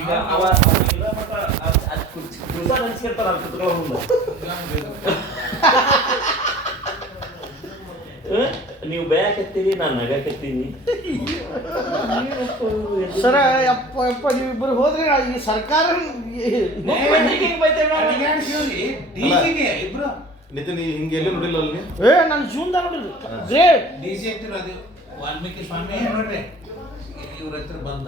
ಈಗ ಅವ ಇಲ್ಲ ಮಟ್ಟ ಅದು ಕುರ್ಸ ಅನ್ಸ್ಕೊಳ್ತಾರ ಅಲ್ಲಿ ಕುತ್ಕೊಳ್ಳೋ ಮುಂದೆ ನೀವು ಬೇಕತ್ತೀರಿ ನಾನು ನಗಕತ್ತೀನಿ ಸರ ಯಪ್ಪ ಯಪ್ಪ ನೀವಿಬ್ಬರು ಹೋದ್ರೆ ಈ ಸರ್ಕಾರ ನಿತಿನ್ ಹಿಂಗೆ ಎಲ್ಲಿ ನೋಡಿಲ್ಲ ಅಲ್ಲಿ ನನ್ನ ಜೀವನದಾಗ ನೋಡಿಲ್ಲ ಗ್ರೇಟ್ ಡಿಸಿ ಆಗ್ತಿರೋದು ವಾಲ್ಮೀಕಿ ಸ್ವಾಮಿ ನೋಡ್ರಿ ಇವ್ರ ಹತ್ರ ಬಂದ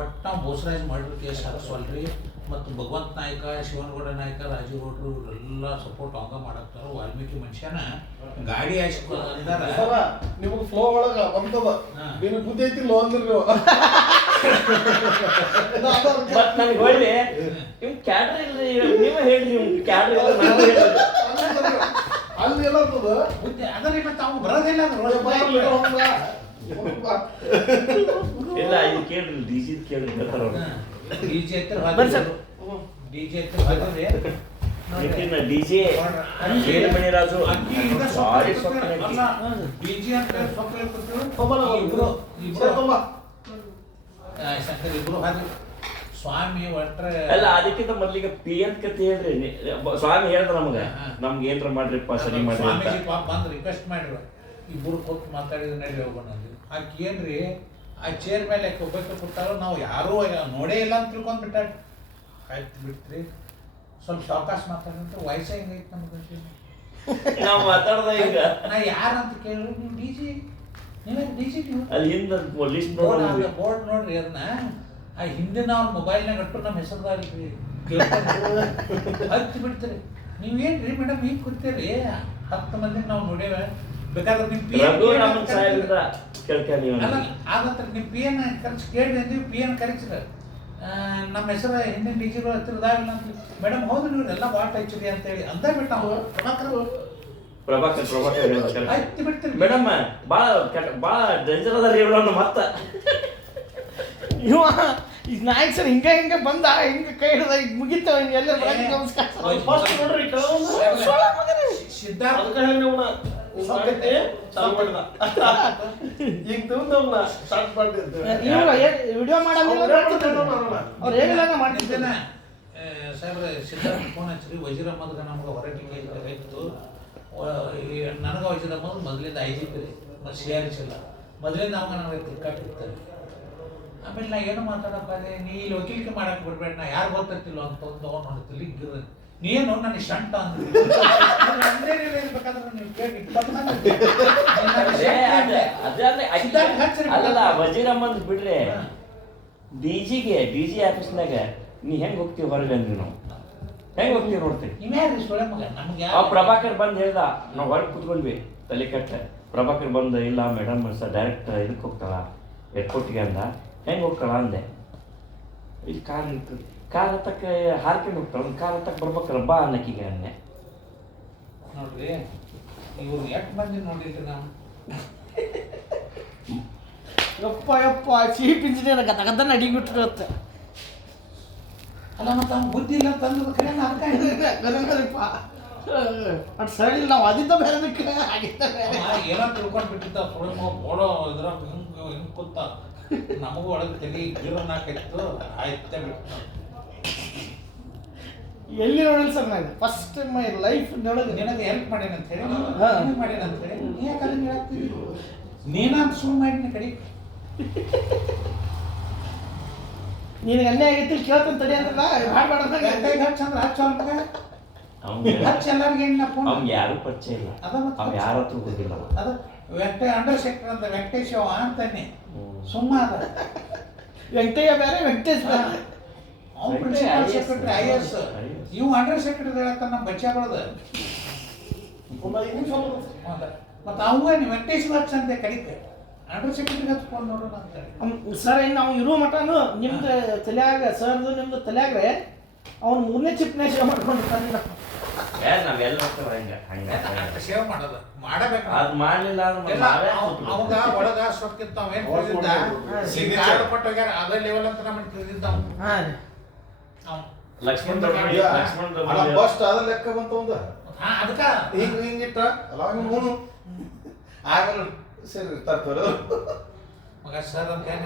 ಒಟ್ಟು ನಾವು ಬೋಸರಾಜ್ ಮಾಡಿರೋ ಕೇಸ್ ಹರಿಸವಲ್ರಿ ಮತ್ತು ಭಗವಂತ ನಾಯ್ಕ ಶಿವನಗೌಡ ನಾಯ್ಕ ರಾಜೀವ್ಗೌಡರು ಇವರೆಲ್ಲ ಸಪೋರ್ಟ್ ಹಂಗ ಮಾಡಕ್ತಾರ ವಾಲ್ಮೀಕಿ ಮನುಷ್ಯನ ಗಾಡಿ ಅಂದಾರ ನಿಮಗೆ ಫ್ಲೋ ಒಳಗ ಬಂದದ ನಿಮಗೆ ಬುದ್ಧಿ ಐತಿಲ್ಲ ಅಂದ್ರಿ ನೀವು ಮತ್ ನನಗೆ ಹೊಳ್ಳಿ ಇವ್ ಕ್ಯಾಡ್ರಿ ನೀವೇ ಹೇಳ್ರಿ ಇವ್ ಕ್ಯಾಡ್ರಿ ಅಲ್ಲಿ ಎಲ್ಲ ಬರ್ತದ ಬುದ್ಧಿ ಅದನ್ನ ಮತ್ತೆ ಅವ್ನು ಬರೋದಿಲ್ಲ ಇಲ್ಲ ಇದು ಕೇಳ್ರಿ ಡಿಸಿ ಕೇಳ್ರಿ ಹೇಳ್ತಾರ ಅವ್ರು ಡಿಜೆ ಹತ್ರ ಡಿಜೆ ಹತ್ರ ಹೋದ್ರೆ ನಿತಿನ್ ಡಿಜೆ ಜೇಲಮಣಿ ರಾಜು ಸಾರಿ ಡಿಜೆ ಅಂತ ಶಂಕರ್ ಇಬ್ರು ಹಾಗೆ ಸ್ವಾಮಿ ಒಟ್ರೆ ಅಲ್ಲ ಅದಕ್ಕಿಂತ ಮೊದ್ಲಿಗೆ ಪಿ ಅಂತ ಕತೆ ಹೇಳ್ರಿ ಸ್ವಾಮಿ ಹೇಳ್ದ ನಮ್ಗೆ ಏನ್ರ ಮಾಡ್ರಿಪ್ಪ ಸರಿ ಮಾಡ್ರಿ ಸ್ವಾಮೀಜಿ ಪಾಪ ಬಂದು ರಿಕ್ವೆಸ್ಟ್ ಮಾಡಿದ್ರು ಇಬ್ಬರು ಕೂತು ಮಾತಾಡಿದ್ರೆ ನಡಿ ಹೋಗೋಣ ಆಕೆ ಏನ್ರಿ ಆ ಚೇರ್ ಮೇಲೆ ಒಬ್ಬಕ್ಕೆ ಕೂತಾರೋ ನಾವು ಯಾರೂ ನೋಡೇ ಇಲ್ಲ ಅಂತ ತಿಳ್ಕೊಂಡ್ ಬಿಟ್ಟಾರ ಆಯ್ತು ಬಿಟ್ರಿ ಸ್ವಲ್ಪ ಸಾವಕಾಶ ಮಾತಾಡಂತ ವಯಸ್ಸ ಹೆಂಗೈತೆ ನಮ್ಗೆ ನಾವು ಮಾತಾಡ್ದ ಈಗ ನಾ ಯಾರಂತ ಕೇಳಿದ್ರು ನೀವು ಡಿ ಜಿ ನೀವೇ ಡಿ ಜಿ ಅಲ್ಲಿ ಹಿಂದ ಲಿಸ್ಟ್ ಬೋರ್ಡ್ ನೋಡ್ರಿ ಅದನ್ನ ಆ ಹಿಂದಿನ ಅವ್ರ ಮೊಬೈಲ್ನಾಗ ಅಟ್ಟು ನಮ್ಮ ಹೆಸರುದಾರಿ ಹಚ್ಚಿ ಬಿಡ್ತೀರಿ ನೀವೇನ್ರಿ ಮೇಡಮ್ ಈಗ ಕೂತೀರಿ 10 ಮಂದಿಗೆ ನಾವು ನೋಡೇವೆ ಬೇಕಾದ್ರೆ ನಿಮ್ಮ ಪಿ ಅಲ್ಲ ಆಗತ್ತ ನಿಮ್ಮ ಪಿ ಎನ್ ಖರ್ಚು ಕೇಳಿ ಅಂದಿವಿ ಪಿ ಎನ್ ಕರೆಕ್ಟ್ರ ನಮ್ಮ ಹೆಸರು ಹಿಂದಿನ ಡಿ ಜಿಗಳು ಹತ್ತಿರದಾವಿಲ್ಲ ಅಂತ ಮೇಡಮ್ ಹೌದು ನೀವು ಎಲ್ಲ ವಾಟ್ ಹಚ್ಚಿರಿ ಅಂತೇಳಿ ಅಂದ ಬಿಟ್ಟು ನಾವು ಪ್ರಭಾಕರ್ ಹತ್ತಿ ಬಿಡ್ತೀರಿ ಮೇಡಮ್ ಭಾಳ ಡೇಂಜರ್ ಅದ ಹೇಳೋಣ ಮತ್ತ ಇವ ಈಗ ನಾಯಕ್ ಸರ್ ಹಿಂಗೆ ಬಂದ ಹಿಂಗೆ ಕೈ ಹಿಡ್ದ ಈಗ ಮುಗಿತಾವ ಹಿಂಗೆ ಎಲ್ಲ ನಮಸ್ಕಾರ ಫಸ್ಟ್ ನೋಡ್ರಿ ಸಿದ್ಧಾರ್ಥ ವಿಡಿಯೋ ಅವ್ರು ಏನಿಲ್ಲ ಮಾಡ್ತಿದ್ದೇನೆ ಸಾಹೇಬ್ರೆ ಸಿದ್ಧಾರ್ಥ ಫೋನ್ ಹಚ್ಚಿರಿ ವಜೀರ್ ಅಹಮದ್ಗೆ ನಮ್ಗೆ ಹೊರಟಿಗೆ ಇತ್ತು ನನಗೆ ವಜೀರ್ ಅಹಮದ್ ಮೊದಲಿಂದ IGP ರೀ ಮತ್ತು CRS ಇಲ್ಲ ಮೊದಲಿಂದ ಅವಾಗ ನನಗೆ ಕ್ರಿಕೆಟ್ ಇರ್ತಾರೆ ಆಮೇಲೆ ನಾ ಏನು ಮಾತಾಡೋಕ್ಕಾದೆ ನೀ ಇಲ್ಲಿ ವಕೀಲಿಕೆ ಮಾಡಕ್ಕೆ ಬಿಡ್ಬೇಡ ನಾ ಯಾರು ಗೊತ್ತಿಲ್ಲ ಅಂತ ಒಂದು ಅವ್ನು ನೋಡ್ತಿಲ್ಲ ಹಿಂಗಿರ ನೀನು ನನಗೆ ಶಂಟ ಅಂದ್ರೆ ಅಲ್ಲ ವಜೀರ್ ಅಹಮದ್ ಬಿಡ್ರೆ ಡಿಜಿ ಆಫೀಸ್ನಾಗ ನೀ ಹೆಂಗ್ ಹೋಗ್ತೀವಿ ಹೊರಗೆ ಅಂದ್ರಿ ನಾವು ಹೆಂಗ್ ಹೋಗ್ತೀವಿ ನೋಡ್ತೀವಿ ಆ ಪ್ರಭಾಕರ್ ಬಂದ್ ಹೇಳ್ದ ನಾವು ಹೊರಗೆ ಕುತ್ಕೊಂಡ್ವಿ ತಲೆ ಕಟ್ಟ ಪ್ರಭಾಕರ್ ಬಂದ್ ಇಲ್ಲ ಮೇಡಮ್ ಡೈರೆಕ್ಟ್ ಇದಕ್ಕೆ ಹೋಗ್ತಾಳ ಏರ್ಪೋರ್ಟ್ಗೆ ಅಂದ ಹೆಂಗ್ ಹೋಗ್ತಾಳ ಅಂದೆ ಇಲ್ಲಿ ಕಾರ್ ಇರ್ತದೆ ಕಾರ್ ಹತ್ತಕ್ಕೆ ಹಾರ್ಕೊಂಡು ಹೋಗ್ತಾಳ ಕಾರ್ ಹತ್ತಕ್ಕೆ ಬರ್ಬೇಕಲ್ಲ ಬಾ ಅನ್ನಕ್ಕಿಗೆ ಅಂದೆ ನೋಡ್ರಿ ಇವ್ರು ಎಷ್ಟು ಮಂದಿ ನೋಡಿದ್ರಿ ನಾವು ಯಪ್ಪ ಚೀಫ್ ಇಂಜಿನಿಯರ್ ಗದಗದ ಅಡಿಗಿಟ್ಟಿರುತ್ತೆ ಅಲ್ಲ ಮತ್ತೆ ಅವ್ನು ಬುದ್ಧಿ ಇಲ್ಲ ತಂದದ ಕಡೆ ಅದು ಸರಿ ಇಲ್ಲ ನಾವು ಅದಿದ್ದ ಬೇರೆದಕ್ಕೆ ಏನೋ ತಿಳ್ಕೊಂಡು ಬಿಟ್ಟಿದ್ದ ಬೋಡೋ ಇದ್ರಾಗ ಹಿಂಗೆ ಕೂತ ನಮಗೂ ಒಳಗೆ ತಲೆ ಗಿರನಾಕಿತ್ತು ಆಯ್ತಾ ಬಿಟ್ಟು ಎಲ್ಲಿ ನೋಡಿಲ್ಲ ಸರ್ ನಾನು ಫಸ್ಟ್ ಟೈಮ್ ಮೈ ಲೈಫ್ ನೋಡೋದು ನಿನಗೆ ಹೆಲ್ಪ್ ಮಾಡ್ಯಾನ ಅಂತ ಹೇಳಿ ಮಾಡ್ಯಾನ ಅಂತ ಹೇಳಿ ನೀ ಯಾಕೆ ಅದನ್ನ ಹೇಳಾಕ್ತಿದ್ದಿ ನೀನಂತ ಸುಮ್ಮನೆ ಮಾಡಿನ ಕಡೆ ನಿನಗೆ ಅನ್ಯಾಯ ಆಗೈತಿ ಕೇಳ್ತಾನೆ ತಡಿ ಅಂದ್ರಲ್ಲ ಕೈಗೆ ಹಚ್ಚ ಅಂದ್ರೆ ಹಚ್ಚ ಹಚ್ಚ ಎಲ್ಲರಿಗೆ ಏನಿಲ್ಲ ಫೋನ್ ಅವ್ನಿಗೆ ಯಾರು ಪರಿಚಯ ಇಲ್ಲ ಅವ್ನು ಯಾರ ಹತ್ರ ಹೋಗಿಲ್ಲ ಅದು ಅಂಡರ್ ಸೆಕ್ಟರ್ ಅಂತ ವೆಂಕಟೇಶವ ಅಂತಾನೆ ಸುಮ್ಮ ಅದ ವೆಂಕಟಯ್ಯ ಬೇರೆ ವೆಂಕಟೇಶ್ ಬೇರೆ ಅವ್ನು ಪ್ರಿನ್ಸಿಪಲ್ ಸೆಕ್ರೆಟರಿ IAS ಇವು ಅಂಡರ್ ಸೆಕ್ರೆಟರಿ ಹೇಳ್ತಾನೆ ನಮ್ಮ ಬಚ್ಚಾಗಳದ ಮತ್ತು ಅವು ನೀವು ವೆಂಕಟೇಶ್ ಹಚ್ಚ ಅಂತ ಕಡಿಕೆ ಅಂಡರ್ ಸೆಕ್ರೆಟರಿ ಹಚ್ಕೊಂಡು ನೋಡೋಣ ಅಂತ ಸರ್ ಇನ್ನು ನಾವು ಇರೋ ಮಟನು ನಿಮ್ದು ತಲೆಯಾಗ ಸರ್ದು ನಿಮ್ದು ತಲೆಯಾಗ್ರೆ ಅವ್ನು 3ನೇ ಚಿಪ್ನೇ ಸೇವ್ ಮಾಡ್ಕೊಂಡಿರ್ತಾನೆ ನಾವೆಲ್ಲ ಸೇವ್ ಮಾಡೋದು ಮಾಡಬೇಕು ಅದು ಮಾಡಲಿಲ್ಲ ಅವಾಗ ಒಳಗ ಸೊಕ್ಕಿತ್ತ ಅವೇನು ತಿಳಿದಿದ್ದ ಕೊಟ್ಟು ಹೋಗ್ಯಾರ ಅದೇ ಲೆವೆಲ್ ಅಂತ ನಮಗೆ ತಿಳಿದಿದ್ದ ಲಕ್ಷ್ಮಣ್ ಫಸ್ಟ್ ಅದ ಲೆಕ್ಕ ಬಂತ ಒಂದು ಅದಕ್ಕ ಹಿಂಗಿಟ್ಟ ಅಲ್ಲ ಮೂನು ಆಮೇಲೆ ಸರಿ ತರ್ತಾರೆ ಮಗ ಸರ್ ಅಂತ ಹೆಂಗ